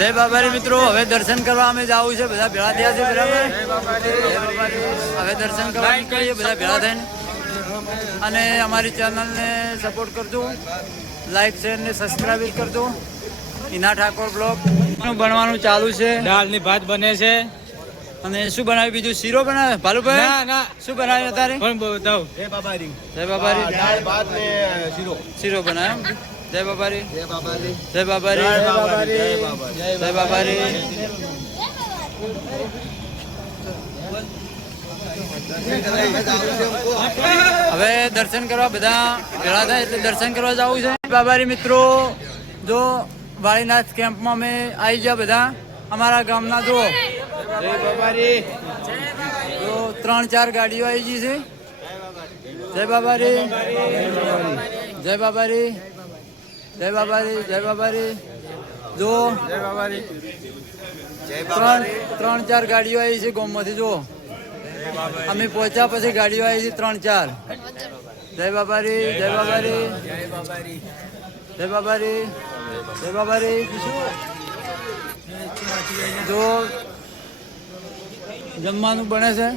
જય બાબારી મિત્રો, હવે દર્શન કરવા અમે જવું છે, બધા ભેળા થયા છે બરાબર. હવે દર્શન કરવા નીકળીએ બધા ભેળા થઈને. અને અમારી ચેનલને સપોર્ટ કરજો, લાઈક શેર ને સબસ્ક્રાઇબ કરજો. ઈના ઠાકોર બ્લોગ બનવાનું ચાલુ છે. દાળ ની ભાત બને છે. અને શું બનાવ્યું બીજું? શીરો બનાવે ભાલુભાઈ? ના ના, શું બનાવ્યું અત્યારે? પણ બતાવ. જય બાબારી. જય બાબારી. દાળ ભાત ને શીરો. શીરો બનાવ્યો. જય બાબારી. જય બાબારી. જય બાબારી. જય બાબારી. જય બાબારી. હવે દર્શન કરવા બધા ભેળા થાય એટલે દર્શન કરવા જવું છે. બાબારી મિત્રો, જો વાળીનાથ કેમ્પમાં અમે આવી ગયા બધા અમારા ગામના. જો જય બાબારી. તો 3-4 ગાડીઓ આવી ગઈ છે. જય બાબારી. જય બાબારી. જય બાબારી. જય બાબારી. જો જય બાબારી. 3-4 ગાડીઓ આવી છે ગામમાંથી. જો અમે પહોંચ્યા પછી ગાડીઓ આવી છે 3-4. જય બાબારી. જય બાબારી. જય બાબારી. જય બાબારી. જો જમવાનું બને છે.